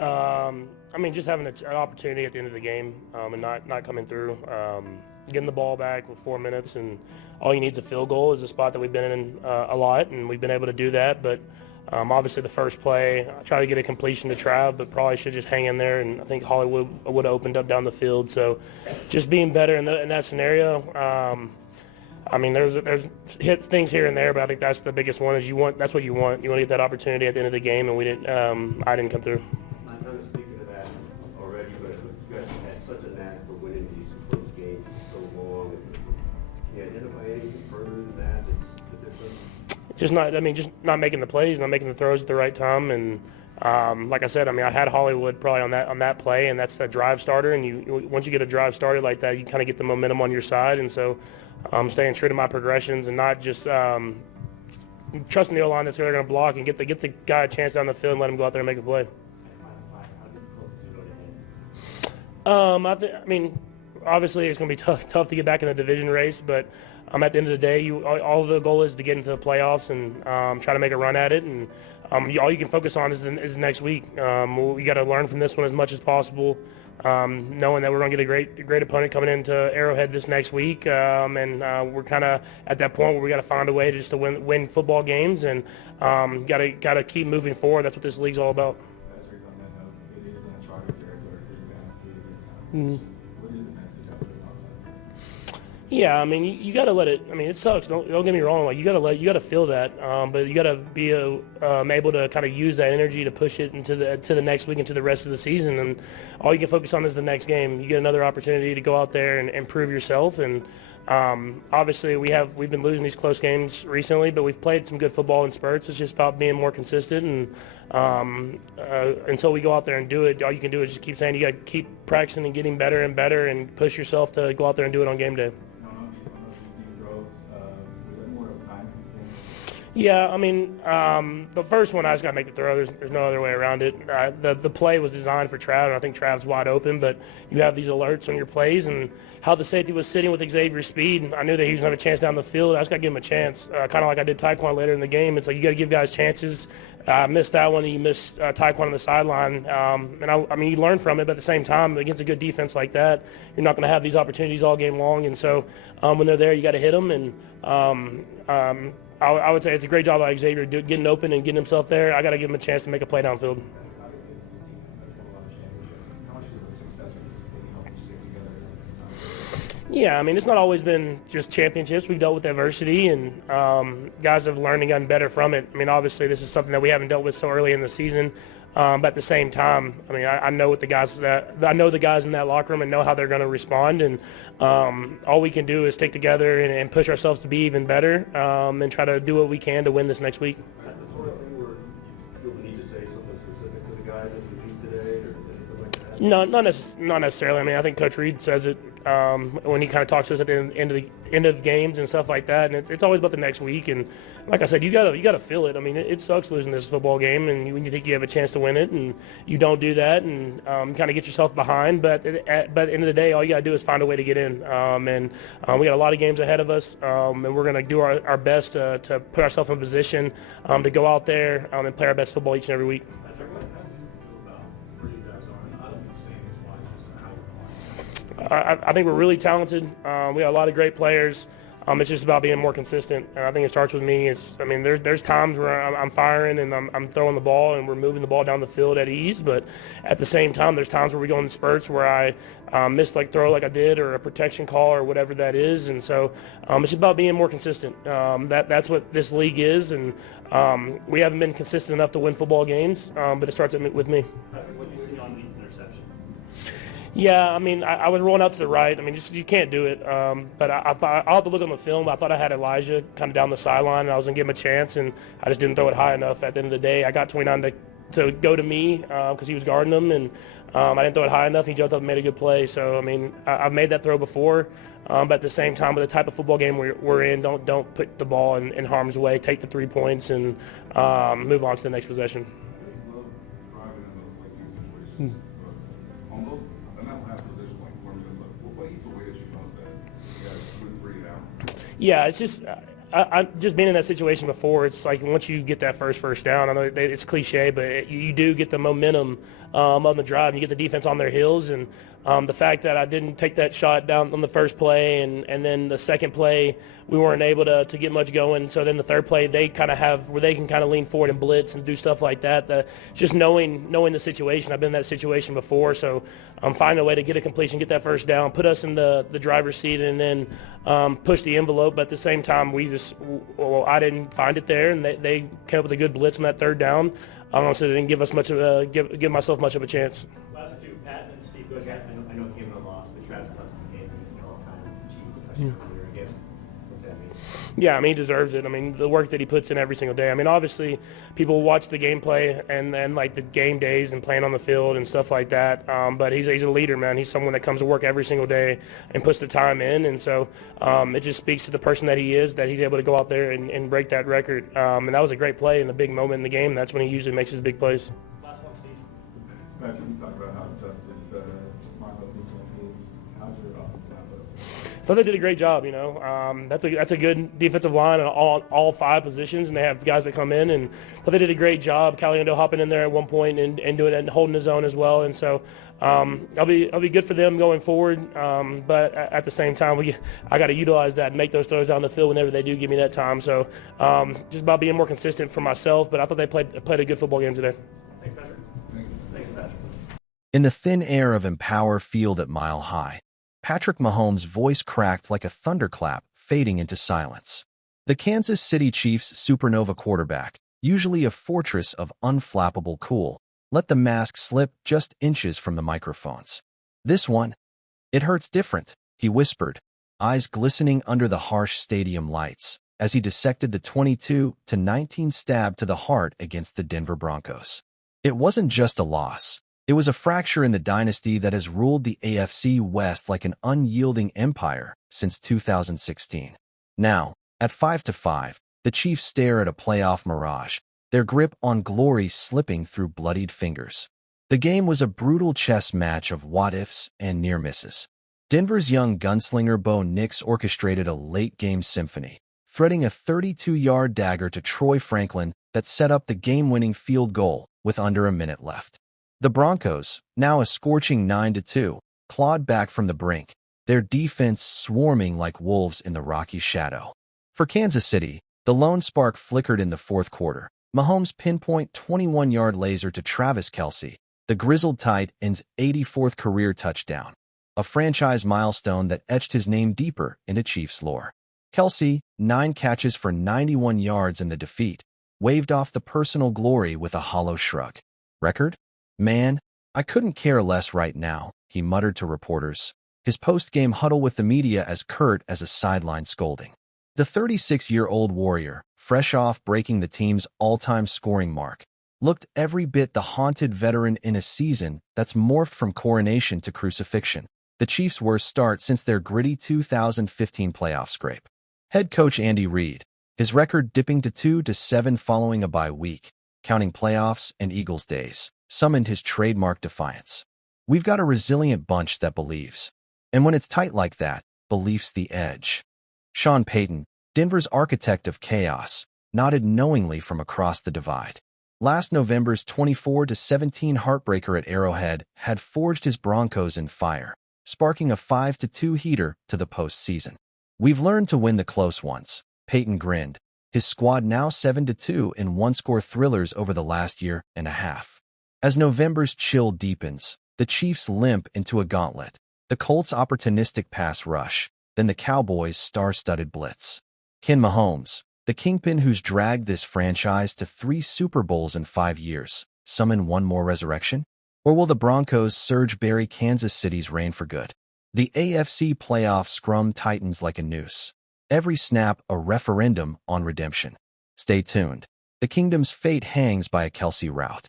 I mean, just having an opportunity at the end of the game and not coming through, getting the ball back with 4 minutes, and all you need is a field goal is a spot that we've been in a lot, and we've been able to do that. But obviously the first play, I tried to get a completion to Trav, but probably should just hang in there, and I think Hollywood would have opened up down the field. So just being better in that scenario. I mean, there's hit things here and there, but I think that's the biggest one. That's what you want. You want to get that opportunity at the end of the game, and we didn't. I didn't come through. I'm kind of speaking to that already, but you guys have had such a knack for winning these close games for so long. Can you identify anything further than that? That's the difference. Just not making the plays, not making the throws at the right time, and like I said, I mean, I had Hollywood probably on that play, and that's the drive starter. And once you get a drive started like that, you kind of get the momentum on your side, and so. Staying true to my progressions and not just trusting the O-line that's going to block and get the guy a chance down the field and let him go out there and make a play. I mean, obviously it's going to be tough to get back in the division race, but at the end of the day, all the goal is to get into the playoffs and try to make a run at it. And all you can focus on is next week. We got to learn from this one as much as possible. Knowing that we're going to get a great opponent coming into Arrowhead this next week, and we're kind of at that point where we got to find a way to win football games, and got to keep moving forward. That's what this league's all about. Patrick, on that note, it is in uncharted territory for you guys through this Mm-hmm. What is the message out there? Yeah, I mean, you got to let it. I mean, it sucks. Don't get me wrong. Like you got to feel that, but you got to be able to kind of use that energy to push it into the next week, into the rest of the season. And all you can focus on is the next game. You get another opportunity to go out there and prove yourself. And obviously, we've been losing these close games recently, but we've played some good football in spurts. It's just about being more consistent. And until we go out there and do it, all you can do is just keep saying you got to keep practicing and getting better and better, and push yourself to go out there and do it on game day. Yeah, I mean, the first one I just got to make the throw. There's no other way around it. The play was designed for Trav, and I think Trav's wide open, but you have these alerts on your plays, and how the safety was sitting with Xavier's speed, I knew that he was going to have a chance down the field. I just got to give him a chance, kind of like I did Taekwon later in the game. It's like you got to give guys chances. I missed that one, and you missed Taekwon on the sideline. And I mean, you learn from it, but at the same time, against a good defense like that, you're not going to have these opportunities all game long. And so when they're there, you got to hit them. And I would say it's a great job by Xavier getting open and getting himself there. I got to give him a chance to make a play downfield. Yeah, I mean, it's not always been just championships. We've dealt with adversity, and guys have learned and gotten better from it. I mean, obviously, this is something that we haven't dealt with so early in the season. But at the same time, I mean, I know the guys in that locker room and know how they're going to respond. And all we can do is stick together and push ourselves to be even better, and try to do what we can to win this next week. Is that the sort of thing where you feel the need to say something specific to the guys that you beat today, or anything like that? No, not necessarily. I mean, I think Coach Reed says it when he kind of talks to us at the end of games and stuff like that. And it's always about the next week. And like I said, you gotta feel it. I mean, it sucks losing this football game, and when you think you have a chance to win it, and you don't do that, and kind of get yourself behind. But at the end of the day, all you gotta do is find a way to get in. And we got a lot of games ahead of us, and we're gonna do our best to put ourselves in a position to go out there and play our best football each and every week. I think we're really talented. We got a lot of great players. It's just about being more consistent. And I think it starts with me. There's times where I'm firing and I'm throwing the ball and we're moving the ball down the field at ease. But at the same time, there's times where we go in spurts where I miss throw like I did, or a protection call, or whatever that is. And so it's just about being more consistent. That's what this league is. And we haven't been consistent enough to win football games. But it starts with me. What do you see on the interception? Yeah, I mean, I was rolling out to the right. I mean, you can't do it. But I thought I'll have to look on the film. I thought I had Elijah kind of down the sideline, and I was going to give him a chance, and I just didn't throw it high enough. At the end of the day, I got 29 to go to me because he was guarding him, and I didn't throw it high enough. He jumped up and made a good play. So, I mean, I've made that throw before. But at the same time, with the type of football game we're in, don't put the ball in harm's way. Take the 3 points and move on to the next possession. Yeah, it's just I just been in that situation before. It's like once you get that first down, I know it's cliche, but you do get the momentum on the drive. And you get the defense on their heels, and the fact that I didn't take that shot down on the first play, and then the second play we weren't able to get much going. So then the third play they kind of have where they can kind of lean forward and blitz and do stuff like that. Just knowing the situation. I've been in that situation before, so finding a way to get a completion, get that first down, put us in the driver's seat, and then push the envelope. But at the same time, I didn't find it there, and they came up with a good blitz on that third down. So they didn't give us give myself much of a chance. Last two, Pat and Steve, go ahead. I know came in a loss, but Travis Hudson came in all kind of cheese touchdown under, I guess. What's that mean? Yeah, I mean, he deserves it. I mean, the work that he puts in every single day. I mean, obviously, people watch the gameplay and like the game days and playing on the field and stuff like that. But he's a leader, man. He's someone that comes to work every single day and puts the time in. And so it just speaks to the person that he is, that he's able to go out there and break that record. And that was a great play in the big moment in the game. That's when he usually makes his big plays. Last one, Steve. Patrick, you talked about how tough this Broncos defense is. How's your offensive line look? So they did a great job, you know. That's a good defensive line on all five positions, and they have guys that come in, and so they did a great job. Caliendo hopping in there at one point and doing it and holding his own as well, and so I'll be good for them going forward. But at the same time, I got to utilize that and make those throws down the field whenever they do give me that time. So just about being more consistent for myself. But I thought they played a good football game today. Thanks, Patrick. Thanks, Patrick. In the thin air of Empower Field at Mile High, Patrick Mahomes' voice cracked like a thunderclap, fading into silence. The Kansas City Chiefs' supernova quarterback, usually a fortress of unflappable cool, let the mask slip just inches from the microphones. This one, it hurts different, he whispered, eyes glistening under the harsh stadium lights, as he dissected the 22-19 stab to the heart against the Denver Broncos. It wasn't just a loss. It was a fracture in the dynasty that has ruled the AFC West like an unyielding empire since 2016. Now, at 5-5, the Chiefs stare at a playoff mirage, their grip on glory slipping through bloodied fingers. The game was a brutal chess match of what-ifs and near-misses. Denver's young gunslinger Bo Nix orchestrated a late-game symphony, threading a 32-yard dagger to Troy Franklin that set up the game-winning field goal with under a minute left. The Broncos, now a scorching 9-2, clawed back from the brink, their defense swarming like wolves in the Rockies' shadow. For Kansas City, the lone spark flickered in the fourth quarter. Mahomes' pinpoint 21-yard laser to Travis Kelce, the grizzled tight end's 84th career touchdown, a franchise milestone that etched his name deeper into Chiefs lore. Kelce, 9 catches for 91 yards in the defeat, waved off the personal glory with a hollow shrug. Record? Man, I couldn't care less right now, he muttered to reporters, his post-game huddle with the media as curt as a sideline scolding. The 36-year-old warrior, fresh off breaking the team's all-time scoring mark, looked every bit the haunted veteran in a season that's morphed from coronation to crucifixion, the Chiefs' worst start since their gritty 2015 playoff scrape. Head coach Andy Reid, his record dipping to 2-7 following a bye week, counting playoffs and Eagles days, summoned his trademark defiance. We've got a resilient bunch that believes. And when it's tight like that, belief's the edge. Sean Payton, Denver's architect of chaos, nodded knowingly from across the divide. Last November's 24-17 heartbreaker at Arrowhead had forged his Broncos in fire, sparking a 5-2 heater to the postseason. We've learned to win the close ones, Payton grinned, his squad now 7-2 in one-score thrillers over the last year and a half. As November's chill deepens, the Chiefs limp into a gauntlet, the Colts' opportunistic pass rush, then the Cowboys' star-studded blitz. Ken Mahomes, the kingpin who's dragged this franchise to 3 Super Bowls in 5 years, summon one more resurrection? Or will the Broncos surge bury Kansas City's reign for good? The AFC playoff scrum tightens like a noose. Every snap a referendum on redemption. Stay tuned. The kingdom's fate hangs by a Kelce route.